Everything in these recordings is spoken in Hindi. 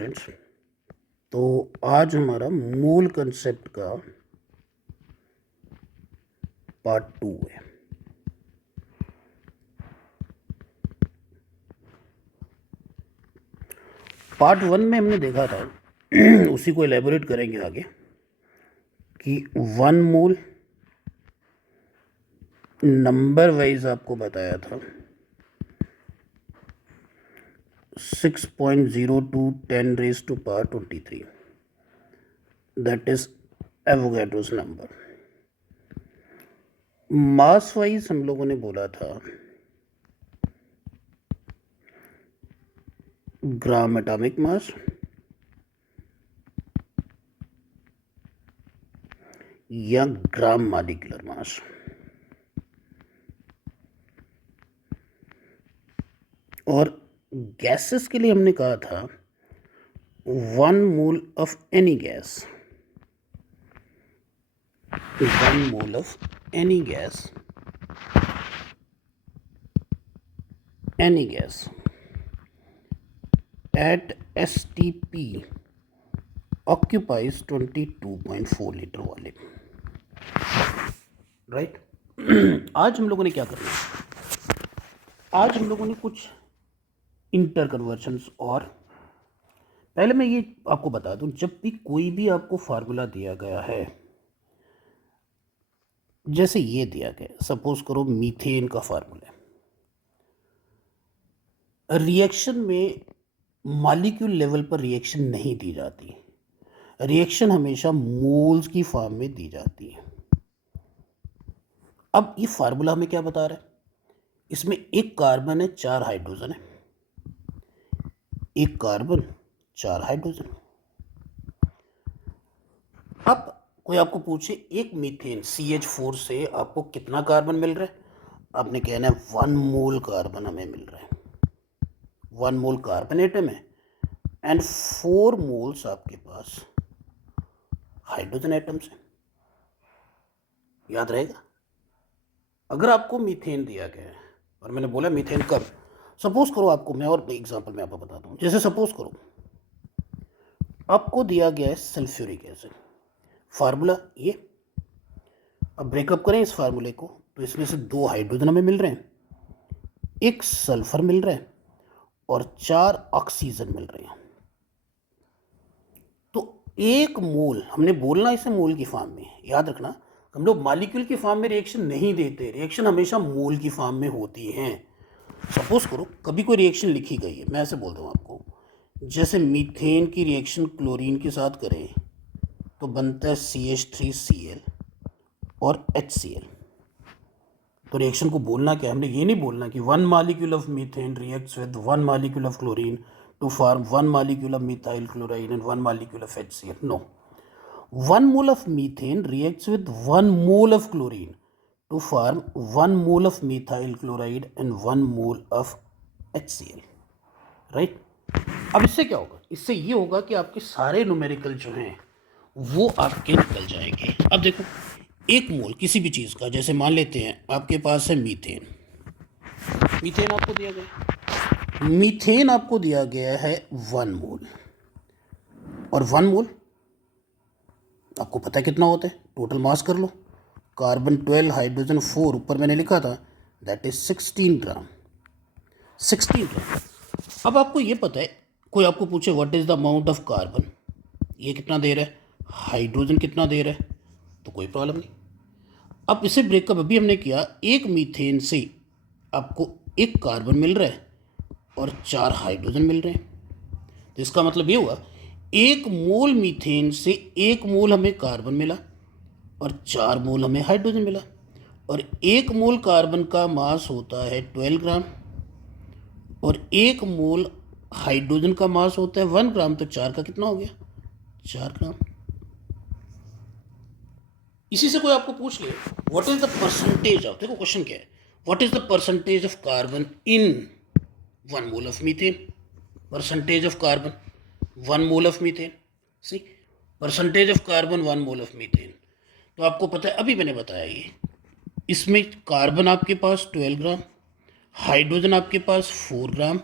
स्टूडेंट्स। तो आज हमारा मूल कंसेप्ट का पार्ट 2 है। पार्ट 1 में हमने देखा था उसी को एलेबोरेट करेंगे आगे कि 1 मोल नंबर वाइज आपको बताया था 6.02 10 raised to power 23, that is Avogadro's number. Mass wise हम लोगों ने बोला था ग्राम एटॉमिक मास या ग्राम मॉलिक्यूलर मास। और गैसेस के लिए हमने कहा था 1 mole of any gas, 1 mole of any gas at STP occupies 22.4 litre वाले, राइट। आज हम लोगों ने क्या करना है, आज हम लोगों ने कुछ इंटर कन्वर्शंस। और पहले मैं ये आपको बता दूं, जब भी कोई भी आपको फार्मूला दिया गया है, जैसे ये दिया गया, सपोज करो मीथेन का फार्मूला, रिएक्शन में मॉलिक्यूल लेवल पर रिएक्शन नहीं दी जाती, रिएक्शन हमेशा मोल्स की फॉर्म में दी जाती है। अब ये फार्मूला हमें क्या बता रहा है, इसमें एक कार्बन है, 4 हाइड्रोजन है, एक कार्बन 4 हाइड्रोजन। अब कोई आपको पूछे एक मीथेन CH4 से आपको कितना कार्बन मिल रहा है, आपने कहना है 1 मोल कार्बन हमें मिल रहा है, 1 मोल कार्बन एटम है एंड 4 मोल्स आपके पास हाइड्रोजन एटम्स है। याद रहेगा, अगर आपको मीथेन दिया गया है और मैंने बोला मीथेन कब, सपोज करो आपको, मैं और एग्जांपल में आपको बताता हूँ। जैसे सपोज करो आपको दिया गया है सल्फ्यूरिक एसिड, फार्मूला ये। अब ब्रेकअप करें इस फार्मूले को, तो इसमें से 2 हाइड्रोजन हमें मिल रहे हैं, एक सल्फर मिल रहा है और 4 ऑक्सीजन मिल रहे हैं। तो 1 मोल, हमने बोलना इसे मोल की फॉर्म में, याद रखना हम लोग मॉलिक्यूल की फॉर्म में रिएक्शन नहीं देते, रिएक्शन हमेशा मोल की फॉर्म में होती हैं। सपोज करो कभी कोई रिएक्शन लिखी गई है, मैं ऐसे बोलता हूँ आपको, जैसे मीथेन की रिएक्शन क्लोरीन के साथ करें तो बनता है CH3Cl और HCl। तो रिएक्शन को बोलना क्या है, हमने ये नहीं बोलना कि 1 molecule of methane reacts with 1 molecule of chlorine to form 1 molecule of methyl chloride and 1 molecule of HCl। No, 1 mole of methane reacts with 1 mole of chlorine to form 1 mole of methyl chloride and 1 mole of HCl, right. अब इससे क्या होगा, इससे ये होगा कि आपके सारे न्यूमेरिकल जो हैं वो आपके निकल जाएंगे। अब देखो 1 मोल किसी भी चीज़ का, जैसे मान लेते हैं आपके पास है मीथेन, मीथेन आपको दिया गया, मीथेन आपको दिया गया है 1 मोल, और 1 मोल आपको पता है कितना होता है, टोटल मास कर लो, कार्बन 12 हाइड्रोजन 4, ऊपर मैंने लिखा था दैट इज 16 ग्राम, 16 ग्राम। अब आपको ये पता है, कोई आपको पूछे what is the amount of carbon, ये कितना दे रहा है, हाइड्रोजन कितना दे रहा है, तो कोई प्रॉब्लम नहीं। अब इसे ब्रेकअप अभी हमने किया, एक मीथेन से आपको 1 कार्बन मिल रहा है और 4 हाइड्रोजन मिल रहे हैं। तो इसका मतलब ये हुआ 1 मोल मीथेन से 1 मोल हमें कार्बन मिला और 4 मोल हमें हाइड्रोजन मिला, और 1 मोल कार्बन का मास होता है 12 ग्राम और 1 मोल हाइड्रोजन का मास होता है 1 ग्राम, तो 4 का कितना हो गया, 4 ग्राम। इसी से कोई आपको पूछ ले what is the percentage of, देखो क्वेश्चन क्या है, what is the percentage of carbon in 1 mole of methane, percentage of carbon 1 mole of methane, see percentage of carbon 1 mole of methane. तो आपको पता है, अभी मैंने बताया ये, इसमें कार्बन आपके पास 12 ग्राम, हाइड्रोजन आपके पास 4 ग्राम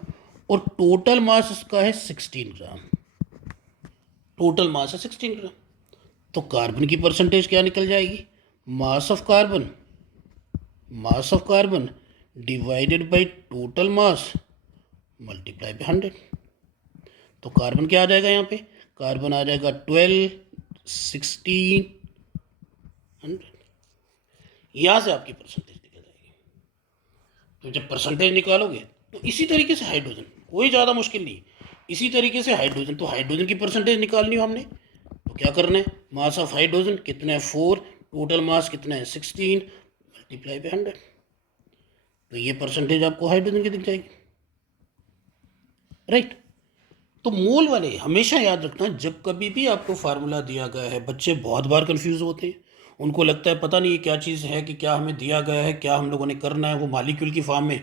और टोटल मास इसका है 16 ग्राम। टोटल मास है 16 ग्राम, तो कार्बन की परसेंटेज क्या निकल जाएगी, mass of carbon divided by total mass multiply by 100। तो कार्बन क्या आ जाएगा यहाँ पे, कार्बन आ जाएगा 12, 16, 100। यहाँ से आपकी परसेंटेज निकल जाएगी। तो जब परसेंटेज निकालोगे तो इसी तरीके से हाइड्रोजन, कोई ज़्यादा मुश्किल नहीं, इसी तरीके से हाइड्रोजन, तो हाइड्रोजन की परसेंटेज निकालनी हो हमने, तो क्या करना है, मास ऑफ हाइड्रोजन कितना है 4, टोटल मास कितना है 16, मल्टीप्लाई बाय 100। तो ये परसेंटेज आपको हाइड्रोजन की दिख जाएगी, राइट। तो मोल वाले हमेशा याद रखना, जब कभी भी आपको फार्मूला दिया गया है, बच्चे बहुत बार कंफ्यूज होते हैं, उनको लगता है पता नहीं ये क्या चीज़ है, कि क्या हमें दिया गया है, क्या हम लोगों ने करना है, वो मालिक्यूल की फॉर्म में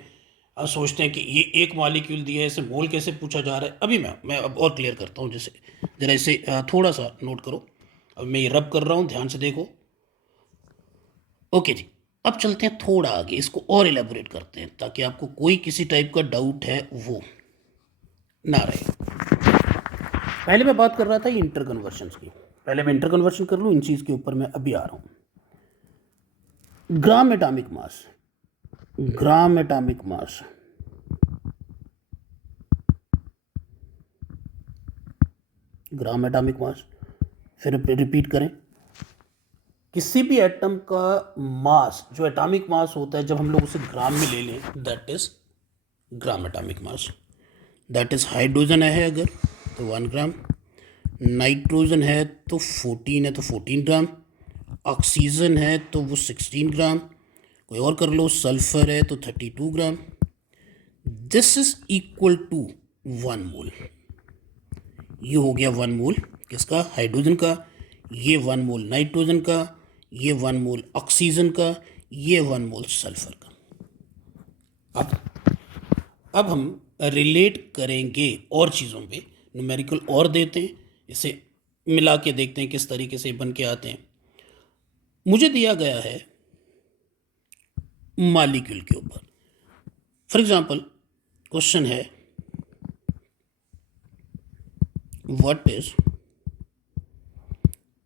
सोचते हैं कि ये एक मालिक्यूल दिया है, इसे मोल कैसे पूछा जा रहा है। अभी मैं अब और क्लियर करता हूँ, जैसे जरा इसे थोड़ा सा नोट करो, अब मैं ये रब कर रहा हूँ, ध्यान से देखो। ओके जी, अब चलते हैं थोड़ा आगे, इसको और एलेबोरेट करते हैं ताकि आपको कोई किसी टाइप का डाउट है वो ना रहे। पहले मैं बात कर रहा था इंटर कन्वर्शंस की, पहले मैं इंटर कन्वर्शन कर लूँ, इन चीज़ के ऊपर मैं अभी आ रहा हूँ। ग्राम एटॉमिक मास, ग्राम एटॉमिक मास, ग्राम एटॉमिक मास, फिर रिपीट करें, किसी भी एटम का मास, जो एटॉमिक मास होता है, जब हम लोग उसे ग्राम में ले लें, that is gram atomic mass. That is hydrogen है अगर तो 1 ग्राम, नाइट्रोजन है तो 14 है तो 14 ग्राम, ऑक्सीजन है तो वो 16 ग्राम, कोई और कर लो, सल्फर है तो 32 ग्राम। दिस इज इक्वल टू 1 मोल। ये हो गया 1 मोल किसका, हाइड्रोजन का, ये 1 मोल नाइट्रोजन का, ये 1 मोल ऑक्सीजन का, ये 1 मोल सल्फर का। अब हम रिलेट करेंगे और चीज़ों पे, न्यूमेरिकल और देते हैं, इसे मिला के देखते हैं किस तरीके से बन के आते हैं। मुझे दिया गया है मॉलिक्यूल के ऊपर, फॉर एग्जांपल क्वेश्चन है what is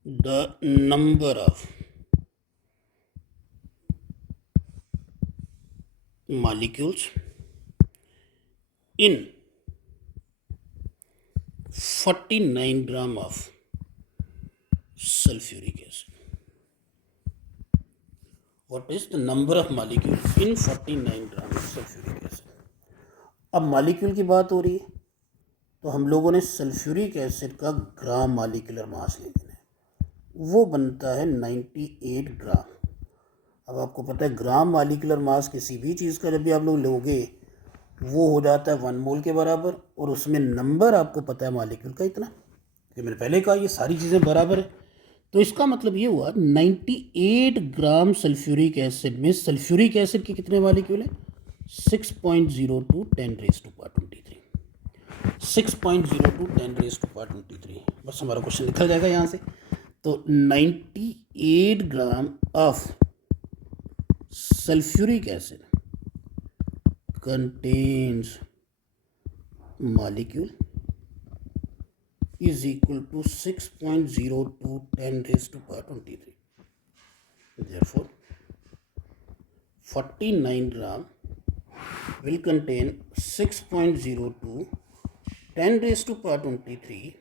the number of molecules in 49 gram of sulfuric acid. What is the number of molecules in 49 gram of sulfuric acid? अब मॉलिक्यूल की बात हो रही है तो हम लोगों ने सल्फ्यूरिक एसिड का ग्राम मॉलिक्यूलर मास ले लेना है, वो बनता है 98 ग्राम। अब आपको पता है ग्राम मॉलिक्यूलर मास किसी भी चीज़ का जब भी आप लोग लोगे वो हो जाता है 1 मोल के बराबर, और उसमें नंबर आपको पता है मॉलिक्यूल का इतना, कि मैंने पहले कहा ये सारी चीज़ें बराबर है। तो इसका मतलब ये हुआ 98 ग्राम सल्फ्यूरिक एसिड में सल्फ्यूरिक एसिड के कितने मॉलिक्यूल हैं, 6.02 10⁻23, 6.02 10⁻23। बस हमारा क्वेश्चन लिखा जाएगा यहाँ से। तो 98 gram of sulfuric acid contains molecule is equal to 6.02 10⁻23. Therefore 49 gram will contain 6.02 10⁻23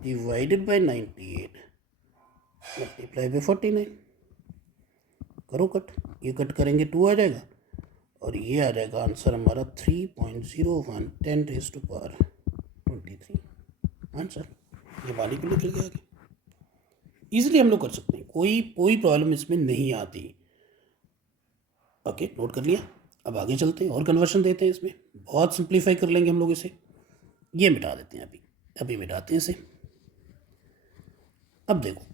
divided by 98 multiply by 49। करो कट, ये कट करेंगे 2 आ जाएगा और ये आ जाएगा आंसर हमारा 3.01 10⁻23 आंसर। ये मॉलिक्यूल निकल गया आगे, ईजिली हम लोग कर सकते हैं, कोई प्रॉब्लम इसमें नहीं आती। ओके, नोट कर लिया। अब आगे चलते हैं और कन्वर्शन देते हैं, इसमें बहुत सिंप्लीफाई कर लेंगे हम लोग इसे। ये मिटा देते हैं, अभी मिटाते हैं इसे। अब देखो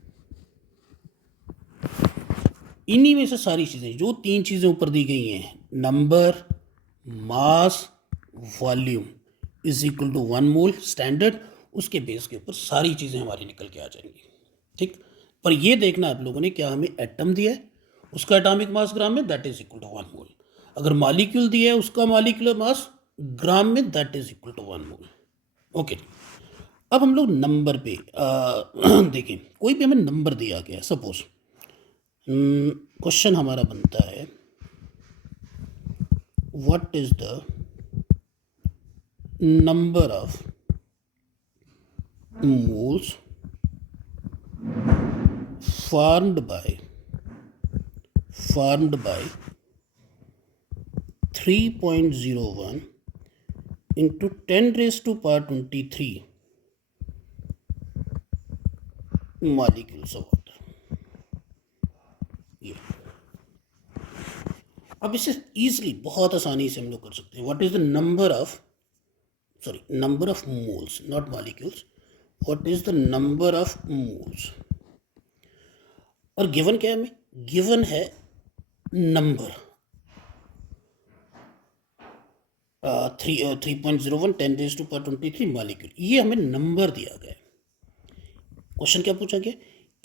इन्हीं में से सारी चीज़ें, जो 3 चीज़ें ऊपर दी गई हैं, number, mass, volume is equal to 1 mole standard, उसके बेस के ऊपर सारी चीज़ें हमारी निकल के आ जाएंगी, ठीक। पर ये देखना आप लोगों ने, क्या हमें एटम दिया है, उसका एटॉमिक मास ग्राम में, that is equal to 1 mole. अगर मॉलिक्यूल दिया है उसका मॉलिक्यूलर मास ग्राम में, that is equal to 1 mole. Okay, अब हम लोग नंबर पे देखें, कोई भी हमें नंबर दिया गया है, सपोज क्वेश्चन हमारा बनता है what is the number of moles formed by 3.01 into 10 raised to power 23 molecules of water. ये अब इसे ईजिली बहुत आसानी से हम लोग कर सकते हैं. What is the number of moles, not molecules. What is the number of moles. और गिवन क्या है हमें? गिवन है number 3.01 10 raised to power 23 molecule. ये हमें नंबर दिया गया है. क्वेश्चन क्या पूछा गया?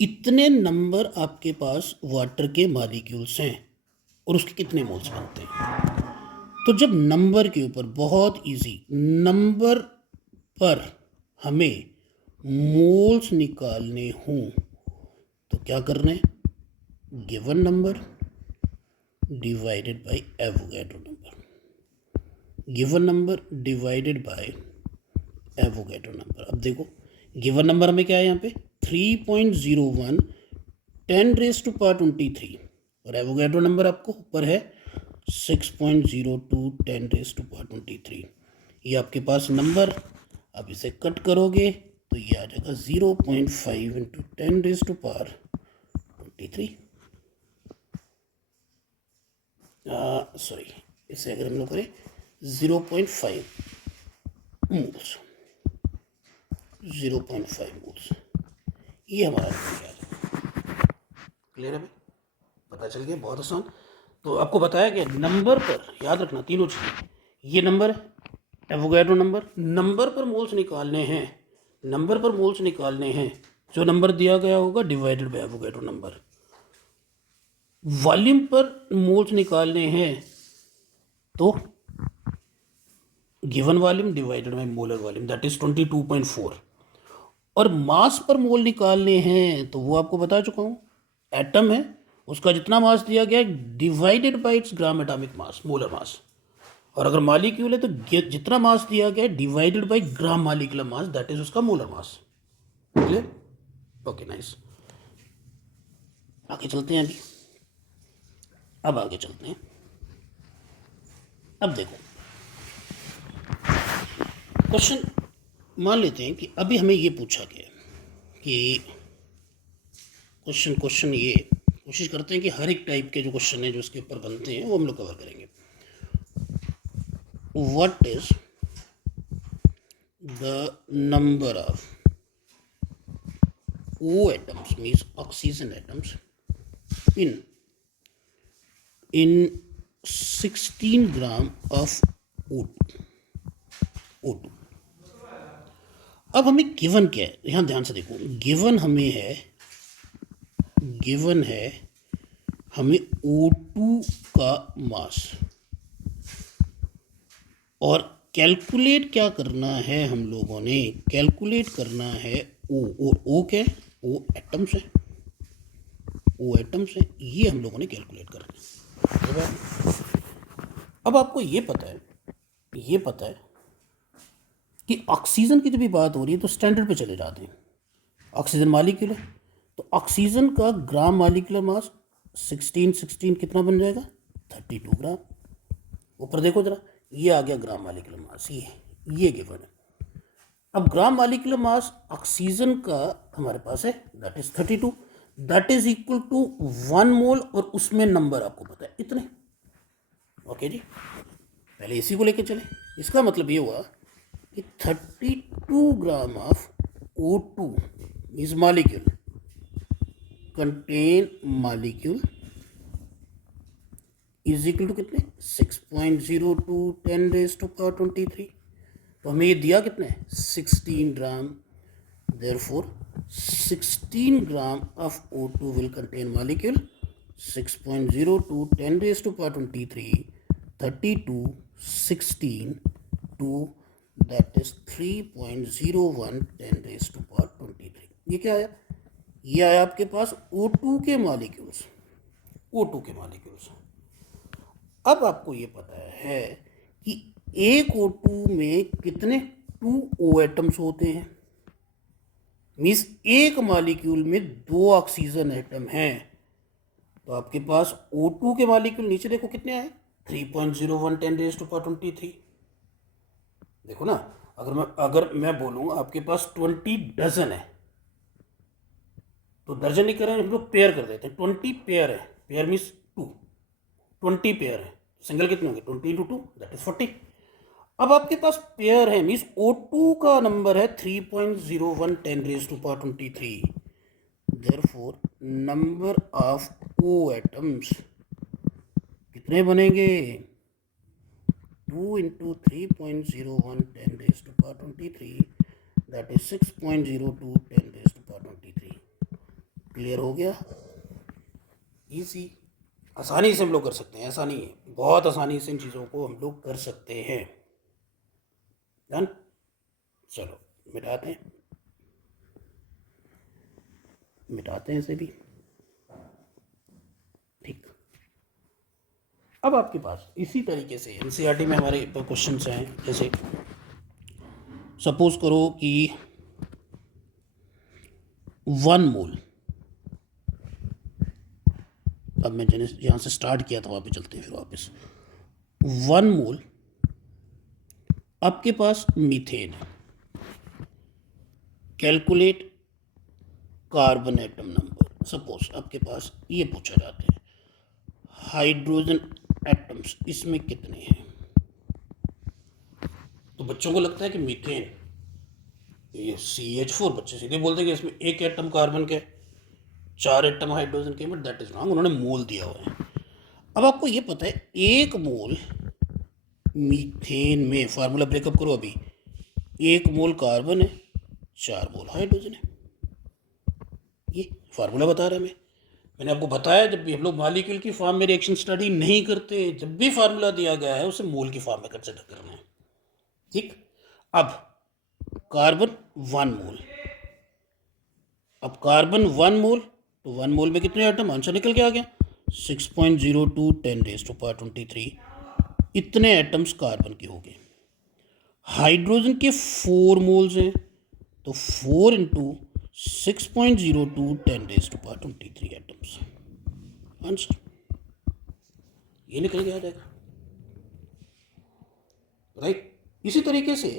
इतने नंबर आपके पास वाटर के मॉलिक्यूल्स हैं और उसके कितने मोल्स बनते हैं. तो जब नंबर के ऊपर, बहुत इजी, नंबर पर हमें मोल्स निकालने हों तो क्या करना है? Given number divided by Avogadro number. Given number divided by Avogadro number. अब देखो गिवन नंबर हमें क्या है यहाँ पे? 3.01 10 raised to power 23 और एवोगैड्रो नंबर आपको ऊपर है 6.02 10 raised to power 23. ये आपके पास नंबर, आप इसे कट करोगे तो ये आ जाएगा 0.5 into 10 raised to power 23. Sorry, इसे अगर हम लोग करें 0.5 मोल्स, 0.5 मोल्स, ये हमारा क्या है? क्लियर है भाई? पता चल गया, बहुत आसान. तो आपको बताया कि नंबर पर याद रखना तीनों चीज़ें. ये नंबर है, एवोगैड्रो नंबर. नंबर पर मोल्स निकालने हैं, नंबर पर मोल्स निकालने हैं, जो नंबर दिया गया होगा divided by Avogadro number. Volume पर मोल्स निकालने हैं तो given volume divided by molar volume, that is 22.4. और मास पर मोल निकालने हैं तो वो आपको बता चुका हूँ. एटम है, उसका जितना मास दिया गया है divided bye it's gram atomic mass, molar mass. और अगर मॉलिक्यूल है तो जितना मास दिया गया है divided by gram molecular mass, that is उसका molar mass. Clear? Okay, nice. आगे चलते हैं. अब आगे चलते हैं. अब देखो क्वेश्चन मान लेते हैं कि अभी हमें ये पूछा गया कि क्वेश्चन ये कोशिश करते हैं कि हर एक टाइप के जो क्वेश्चन है जो इसके ऊपर बनते हैं वो हम लोग कवर करेंगे. What is the number of O atoms, means oxygen atoms, in 16 gram of O2. अब हमें गिवन क्या है? यहाँ ध्यान से देखो, गिवन है हमें O2 का मास, और कैलकुलेट क्या करना है हम लोगों ने? कैलकुलेट करना है O. और O क्या है? O एटम्स है, O एटम्स है, ये हम लोगों ने कैलकुलेट करना है. अब आपको ये पता है कि ऑक्सीजन की जब भी बात हो रही है तो स्टैंडर्ड पे चले जाते हैं. ऑक्सीजन मॉलिक्यूल है तो ऑक्सीजन का ग्राम मॉलिक्यूलर मास 16 कितना बन जाएगा? 32 ग्राम. ऊपर देखो जरा, ये आ गया ग्राम मॉलिक्यूलर मास, ये गिवन है. अब ग्राम मॉलिक्यूलर मास ऑक्सीजन का हमारे पास है, that is 32, that is equal to 1 mole, और उसमें नंबर आपको पता है इतने. ओके जी, पहले इसी को लेके चले. इसका मतलब ये हुआ कि 32 gram of O2 is molecule contain molecule is equal to कितने? 6.02 10 raised to power 23. तो हमें ये दिया कितने? 16 ग्राम. Therefore 16 gram of O2 will contain molecule 6.02 10 raised to power 23 32 16 to that is 3.01 10 raise to power 23। ये क्या आया? ये आया आपके पास O2 के मॉलिक्यूल्स, O2 के मॉलिक्यूल्स। अब आपको ये पता है कि एक O2 में कितने 2O एटम्स होते हैं, मीन्स एक मॉलिक्यूल में 2 ऑक्सीजन एटम हैं। तो आपके पास O2 के मॉलिक्यूल नीचे देखो कितने आए, 3.01 10 रेज टू पावर 23। देखो ना, अगर मैं बोलूँ आपके पास 20 डजन है, तो दर्जन नहीं कर रहे हैं हम लोग, पेयर कर देते हैं। 20 पेयर है, पेयर मीन्स 2, 20 पेयर है, सिंगल कितने होंगे, 20 इंटू 2 दैट इज 40। अब आपके पास पेयर है, मीन्स O2 का नंबर है 3.01 10 raise to power 23। Therefore number of O atoms कितने बनेंगे, 2 into 3.01 10 raise to power 23 that is 6.02 10 raise to power 23। Clear हो गया? इजी, आसानी से हम लोग कर सकते हैं, ऐसा नहीं है, बहुत आसानी से इन चीज़ों को हम लोग कर सकते हैं। डन, चलो मिटाते हैं इसे भी। ठीक, अब आपके पास इसी तरीके से एनसीईआरटी में हमारे क्वेश्चन हैं, जैसे सपोज करो कि 1 मोल, अब मैं जहाँ से स्टार्ट किया था वहाँ पे चलते हैं फिर वापस। 1 मोल आपके पास मीथेन है, calculate carbon atom number. Suppose आपके पास ये पूछा जाता है, हाइड्रोजन एटम्स इसमें कितने हैं। तो बच्चों को लगता है कि मीथेन ये CH4, बच्चे सीधे बोलते हैं कि इसमें 1 एटम कार्बन के, 4 एटम हाइड्रोजन के, बट दैट इज रॉन्ग, उन्होंने मोल दिया हुआ है। अब आपको ये पता है 1 मोल मीथेन में, फार्मूला ब्रेकअप करो अभी, 1 मोल कार्बन है, 4 मोल हाइड्रोजन है। ये फार्मूला बता रहा है मैंने आपको बताया, जब भी हम लोग मॉलिक्यूल की फॉर्म में रिएक्शन स्टडी नहीं करते, जब भी फार्मूला दिया गया है उसे मोल की फॉर्म में कंसिडर करना है। ठीक, अब कार्बन 1 मोल, अब कार्बन 1 मोल, तो 1 मोल में कितने एटम, आंसर निकल के आ गया 6.02 10 रेज टू पावर 23। इतने एटम्स कार्बन के हो गए। हाइड्रोजन के 4 मोल्स हैं, तो 4 into 6.02 10 raise to power 23 atoms, answer ये निकल के आ जाएगा, राइट। इसी तरीके से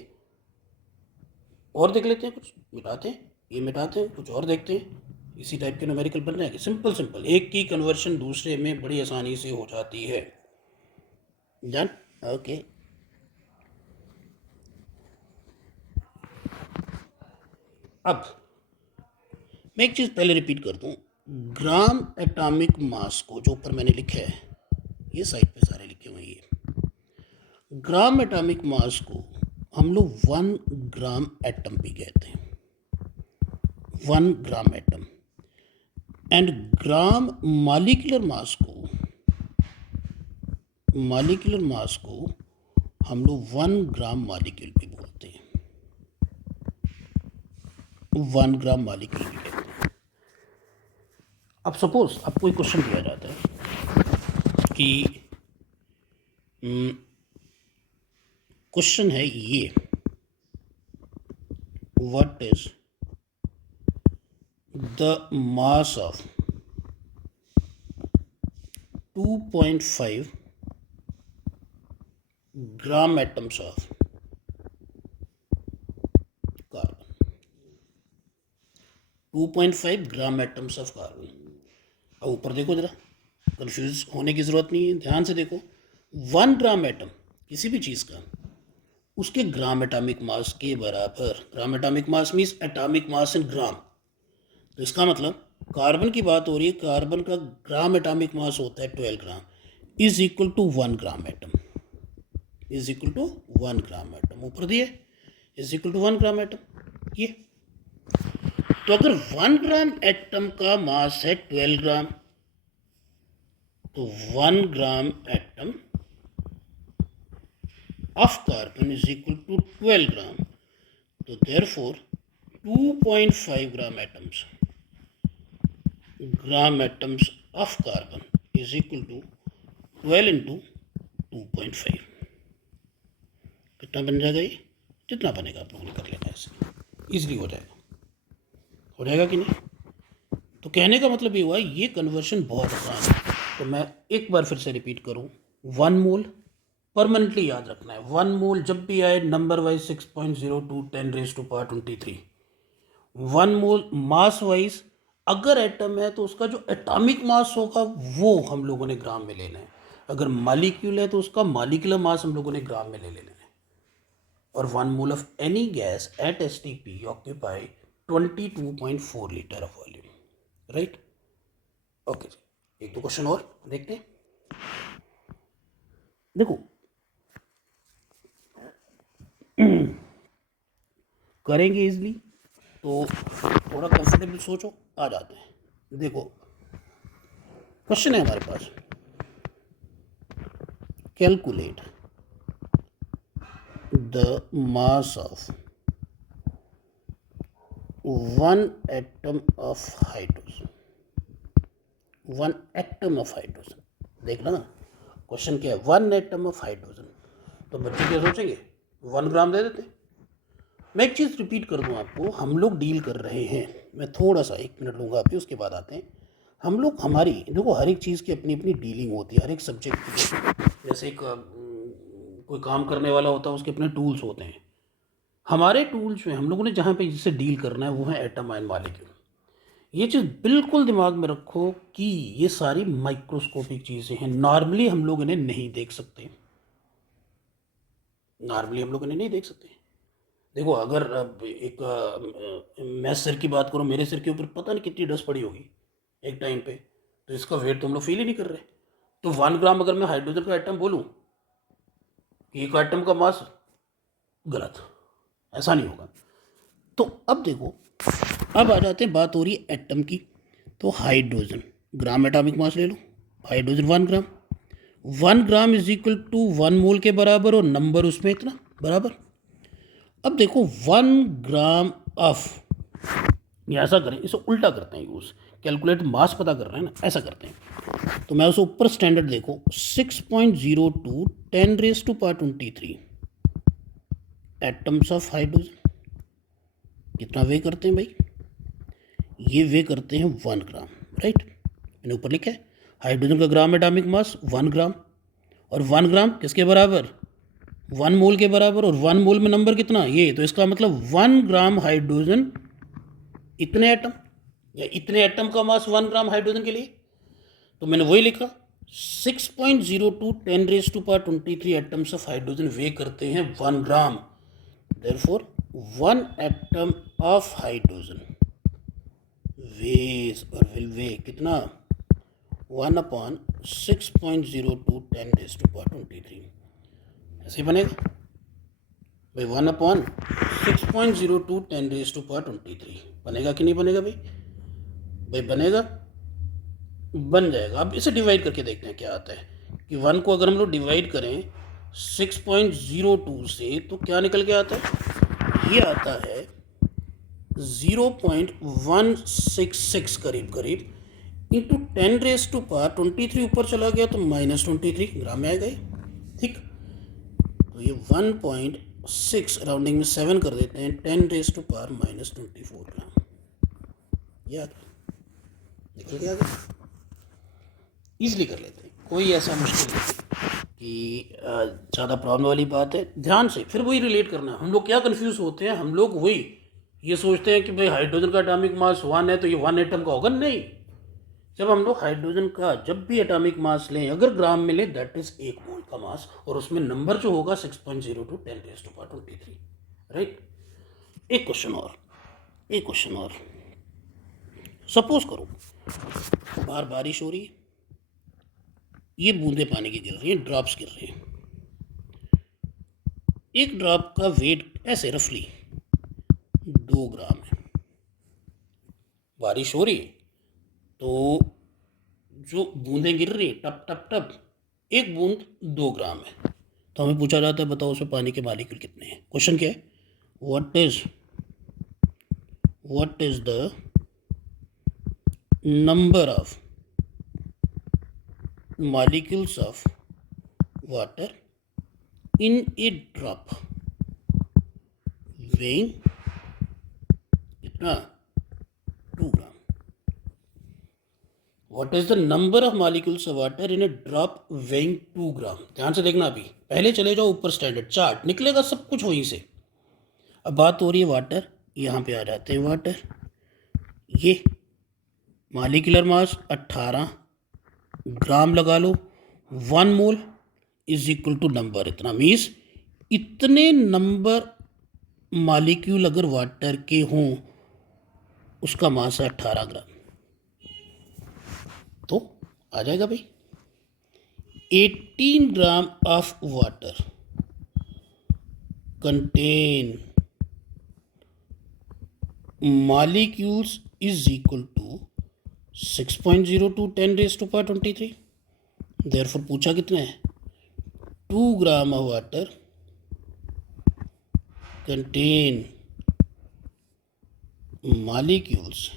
और देख लेते हैं, कुछ मिटाते हैं, ये मिटाते हैं, कुछ और देखते हैं, इसी टाइप के न्यूमेरिकल बन जाएंगे। सिंपल एक की कन्वर्शन दूसरे में बड़ी आसानी से हो जाती है। Done, okay. अब मैं एक चीज़ पहले रिपीट कर दूं, ग्राम एटॉमिक मास को, जो ऊपर मैंने लिखा है, ये साइड पे सारे लिखे हुए हैं, ग्राम एटॉमिक मास को हम लोग 1 ग्राम एटम भी कहते हैं, 1 gram atom. And gram molecular मास को हम लोग 1 ग्राम मॉलिक्यूल भी बोलते हैं, 1 ग्राम मॉलिक्यूल भी कहते हैं। अब सपोज आपको एक क्वेश्चन दिया जाता है कि क्वेश्चन है ये, what is the mass of 2.5 gram atoms of carbon, 2.5 gram atoms of carbon. अब ऊपर देखो जरा, कंफ्यूज होने की ज़रूरत नहीं है, ध्यान से देखो। 1 ग्राम एटम किसी भी चीज़ का, उसके ग्राम एटॉमिक मास के बराबर, gram atomic mass means atomic mass in gram, तो इसका मतलब कार्बन की बात हो रही है, कार्बन का ग्राम एटॉमिक मास होता है 12 gram, is equal to 1 gram atom, is equal to 1 gram atom, ऊपर दिए is equal to 1 gram atom. ये तो अगर 1 ग्राम एटम का मास है 12 ग्राम, तो 1 gram atom of carbon is equal to 12 gram. So therefore 2.5 gram atoms of carbon is equal to 12 into 2.5. कितना बन जाएगा ये? जितना बनेगा आप लोगों ने कर लेना, ऐसे ईजिली हो जाएगा कि नहीं? तो कहने का मतलब ये हुआ ये कन्वर्शन बहुत आसान है। तो मैं एक बार फिर से रिपीट करूँ, 1 मोल परमानेंटली याद रखना है। 1 मोल जब भी आए नंबर वाइज 6.02 10⁻23। 1 मोल मास वाइज अगर एटम है तो उसका जो एटॉमिक मास होगा वो हम लोगों ने ग्राम में लेना है। अगर मॉलिक्यूल है तो उसका मॉलिक्यूलर मास हम लोगों ने ग्राम में ले लेना है। और 1 mole of any gas at STP occupy 22.4 litre of volume, right? Okay जी, एक दो क्वेश्चन और देखते हैं। देखो करेंगे इजली, तो थोड़ा कंफर्टेबल सोचो, आ जाते हैं। देखो क्वेश्चन है हमारे पास, calculate the mass of 1 atom of hydrogen. 1 atom of hydrogen, देखना ना क्वेश्चन क्या है, 1 एटम ऑफ हाइड्रोजन। तो बच्चे क्या सोचेंगे, 1 ग्राम दे देते। मैं एक चीज़ रिपीट कर दूं आपको, हम लोग डील कर रहे हैं, मैं थोड़ा सा 1 मिनट लूँगा आपकी, उसके बाद आते हैं। हम लोग हमारी देखो हर एक चीज़ की अपनी अपनी डीलिंग होती है, हर एक सब्जेक्ट की। जैसे एक कोई काम करने वाला होता है, उसके अपने टूल्स होते हैं। हमारे टूल्स में हम लोगों ने जहाँ पे जिससे डील करना है वो है एटम एंड मॉलिक्यूल। ये चीज़ बिल्कुल दिमाग में रखो कि ये सारी माइक्रोस्कोपिक चीज़ें हैं, नॉर्मली हम लोग इन्हें नहीं देख सकते। नॉर्मली हम लोग इन्हें नहीं देख सकते। देखो अगर मैं सिर की बात करूँ, मेरे सिर के ऊपर पता नहीं कितनी डस्ट पड़ी होगी एक टाइम पे, तो इसका वेट तो हम लोग फील ही नहीं कर रहे। तो 1 ग्राम अगर मैं हाइड्रोजन का एटम बोलूँ कि एक एटम का मास, गलत, ऐसा नहीं होगा। तो अब देखो, अब आ जाते हैं, बात हो रही है एटम की। तो हाइड्रोजन ग्राम एटॉमिक मास ले लो, hydrogen 1 gram. 1 gram is equal to 1 mole के बराबर, और नंबर उसमें इतना बराबर। अब देखो 1 ग्राम ऑफ, या ऐसा करें, इसे उल्टा करते हैं यूज़, कैलकुलेट मास पता कर रहे हैं ना, ऐसा करते हैं। तो मैं उसे ऊपर स्टैंडर्ड देखो, 6.02 10⁻23 एटम्स ऑफ हाइड्रोजन। कितना वे करते हैं भाई, ये वे करते हैं 1 ग्राम, राइट? मैंने ऊपर लिखा है हाइड्रोजन का ग्राम एटॉमिक मास 1 ग्राम, और 1 ग्राम किसके बराबर, 1 मोल के बराबर, और 1 मोल में नंबर कितना ये, तो इसका मतलब 1 ग्राम हाइड्रोजन इतने एटम, या इतने एटम का मास 1 ग्राम हाइड्रोजन के लिए। तो मैंने वही लिखा, 6.02 10⁻23 एटम्स ऑफ हाइड्रोजन वे करते हैं 1 gram. Therefore 1 atom of hydrogen weighs और विल वे कितना, 1/6.02 10⁻23। ऐसे बनेगा भाई, 1/6.02 10⁻23 बनेगा कि नहीं बनेगा भाई? भाई बनेगा, बन जाएगा। अब इसे डिवाइड करके देखते हैं क्या आता है, कि 1 को अगर हम लोग डिवाइड करें 6.02 से तो क्या निकल के आता है, ये आता है 0.166 करीब करीब, इंटू 10⁻23 ऊपर चला गया तो -23 ग्राम में आएगा ये, ठीक। तो ये 1.6 राउंडिंग में 7 कर देते हैं, 10⁻24 ग्राम, ये निकल के आ गया। ईजिली कर लेते हैं, कोई ऐसा मुश्किल नहीं कि ज़्यादा प्रॉब्लम वाली बात है। ध्यान से फिर वही रिलेट करना है। हम लोग क्या कंफ्यूज होते हैं, हम लोग वही ये सोचते हैं कि भाई हाइड्रोजन का एटॉमिक मास 1 है तो ये 1 एटम का होगा, नहीं। जब हम लोग हाइड्रोजन का जब भी एटॉमिक मास लें, अगर ग्राम में लें, दैट इज 1 मोल का मास, और उसमें नंबर जो होगा 6.02 10⁻23, राइट? एक क्वेश्चन और, एक क्वेश्चन और। सपोज करो बाहर बारिश हो रही है, ये बूंदे पानी की गिर रही हैं, ड्रॉप्स गिर रही हैं। एक ड्रॉप का वेट ऐसे रफली 2 ग्राम है। बारिश हो रही है तो जो बूंदें गिर रही है टप टप टप, एक बूंद 2 ग्राम है। तो हमें पूछा जाता है बताओ उसमें पानी के मॉलिक्यूल कितने हैं। क्वेश्चन क्या है, what is the number of molecules of water in a drop weighing कितना 2 gram. What is the number of molecules of water in a drop weighing 2 gram. ध्यान से देखना, अभी पहले चले जाओ ऊपर, स्टैंडर्ड चार्ट निकलेगा सब कुछ वहीं से। अब बात हो रही है वाटर, यहाँ पे आ जाते हैं वाटर, ये मॉलिक्यूलर मास 18 ग्राम लगा लो, 1 mole is equal to number इतना, मीन्स इतने नंबर मॉलिक्यूल अगर वाटर के हों उसका मास है 18 ग्राम। तो आ जाएगा भाई 18 gram of water contain molecules is equal to 6.02 10⁻23। Therefore पूछा कितना है, 2 gram of water contain molecules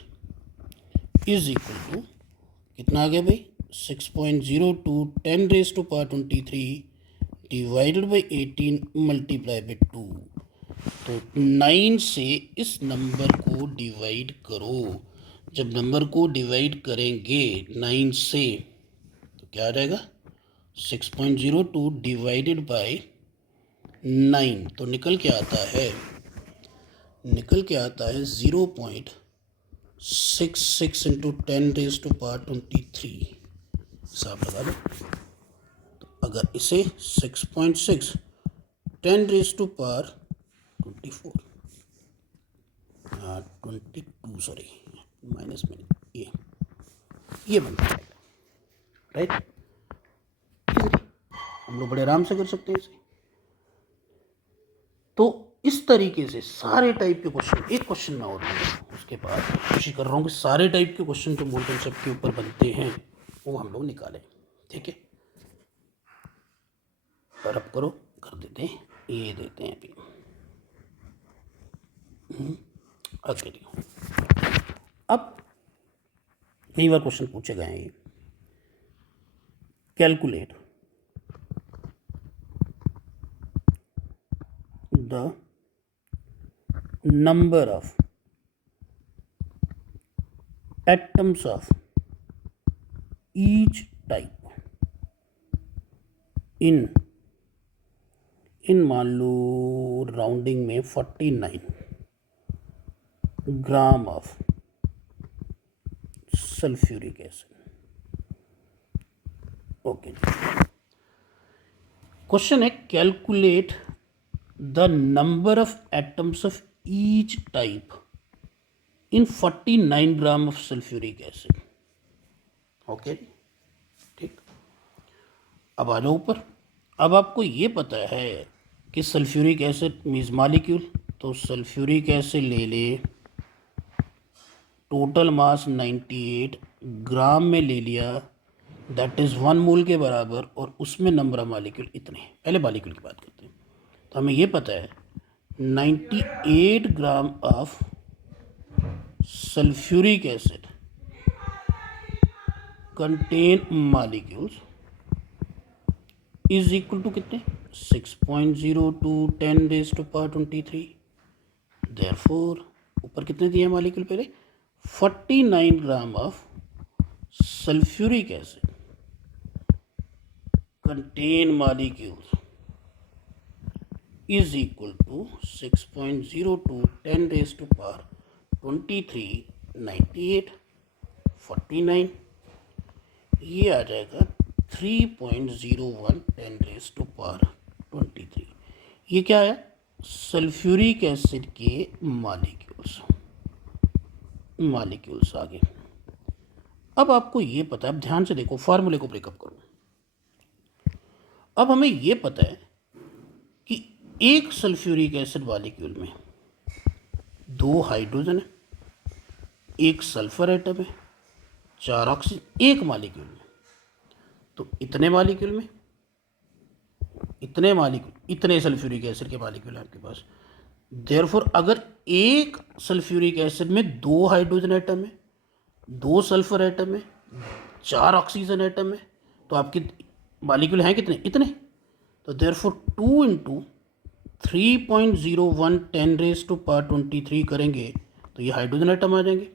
is equal to कितना आ गया भाई, 6.02 10⁻23 डिवाइडेड बाई 18 मल्टीप्लाई बाई 2। तो 9 से इस नंबर को डिवाइड करो। जब नंबर को डिवाइड करेंगे 9 से तो क्या आ जाएगा, 6.02 डिवाइडेड बाई 9, तो निकल के आता है 0.66 इंटू 10⁻23। हिसाब लगा लो। तो अगर इसे 6.6 10⁻24 22 सॉरी माइनस में ये बन जाएगा, राइट। हम लोग बड़े आराम से कर सकते हैं इसे। तो इस तरीके से सारे टाइप के क्वेश्चन, एक क्वेश्चन में और उसके बाद कोशिश कर रहा हूँ कि सारे टाइप के क्वेश्चन जो मोल कंसेप्ट के ऊपर बनते हैं वो हम लोग निकालें, ठीक है। पर अब करो, कर देते हैं, ये देते हैं अभी ओके। अब कई बार क्वेश्चन पूछे गए हैं, calculate the number of atoms of each type in मान लो राउंडिंग में 49 gram of sulphuric acid. Okay, question है calculate the number of atoms of each type in 49 gram of sulphuric acid. Okay, ठीक। अब आ जाओ ऊपर। अब आपको ये पता है कि सल्फ्यूरिक एसिड मीन्स मॉलिक्यूल, तो सल्फ्यूरिक एसिड ले ले, टोटल मास 98 ग्राम में ले लिया, दैट इज़ 1 मोल के बराबर, और उसमें नंबर ऑफ मॉलिक्यूल इतने। पहले मॉलिक्यूल की बात करते हैं। तो हमें ये पता है 98 gram of sulphuric acid contain molecules is equal to कितने, 6.02 10⁻23। देयरफॉर ऊपर कितने दिए मॉलिक्यूल, पहले 49 gram of sulphuric acid contain molecules is equal to 6.02 10⁻23 98 49, ये आ जाएगा 3.01 10⁻23। ये क्या है, सल्फ्यूरिक एसिड के मॉलिक्यूल्स आ गए। अब आपको ये पता है, अब ध्यान से देखो, फार्मूले को ब्रेकअप करो। अब हमें ये पता है कि एक सल्फ्यूरिक एसिड मॉलिक्यूल में 2 हाइड्रोजन है, 1 सल्फर एटम है, 4 ऑक्सीजन एक मॉलिक्यूल में। तो इतने मॉलिक्यूल में इतने मालिक्यूल, इतने सल्फ्यूरिक एसिड के मालिक्यूल हैं आपके पास। देयरफॉर अगर एक सल्फ्यूरिक एसिड में 2 हाइड्रोजन एटम है, 2 सल्फर एटम है, 4 ऑक्सीजन एटम है, तो आपके मालिक्यूल हैं कितने? इतने। तो देयरफॉर 2 इंटू 3.01 10⁻23 करेंगे तो ये हाइड्रोजन एटम आ जाएंगे।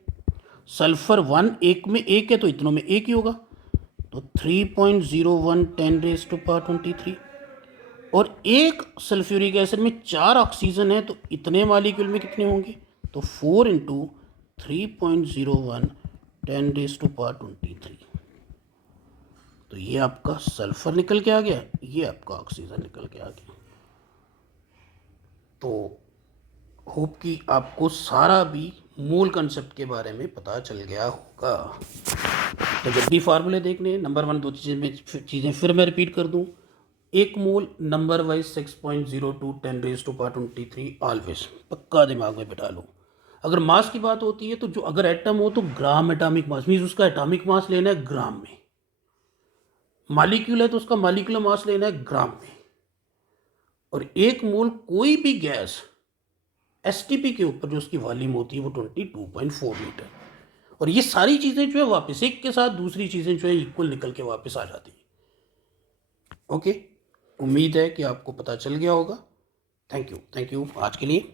सल्फर 1 एक में एक है तो इतनों में एक ही होगा, तो 3.01 10⁻23। और एक सल्फ्यूरिक एसिड में 4 ऑक्सीजन है तो इतने मालिक्यूल में कितने होंगे? तो 4 इंटू 3.01 10⁻23। तो ये आपका सल्फर निकल के आ गया, ये आपका ऑक्सीजन निकल के आ गया। तो होप कि आपको सारा भी मोल कंसेप्ट के बारे में पता चल गया होगा। तो जब भी फार्मूले देखने, नंबर 1 दो चीज़ें फिर मैं रिपीट कर दूं। 1 मोल नंबर वाइज 6.02 10⁻23 ऑलवेज पक्का दिमाग में बिठा लो। अगर मास की बात होती है तो जो अगर एटम हो तो ग्राम एटॉमिक मास, मीन्स उसका एटॉमिक मास लेना है ग्राम में। मालिक्यूल है तो उसका मालिकुलर मास लेना है ग्राम में। और 1 मोल कोई भी गैस एसटीपी के ऊपर जो उसकी वॉल्यूम होती है वो 22.4 लीटर। और ये सारी चीज़ें जो है वापस एक के साथ दूसरी चीज़ें जो है इक्वल निकल के वापस आ जाती हैं। ओके, उम्मीद है कि आपको पता चल गया होगा। थैंक यू आज के लिए।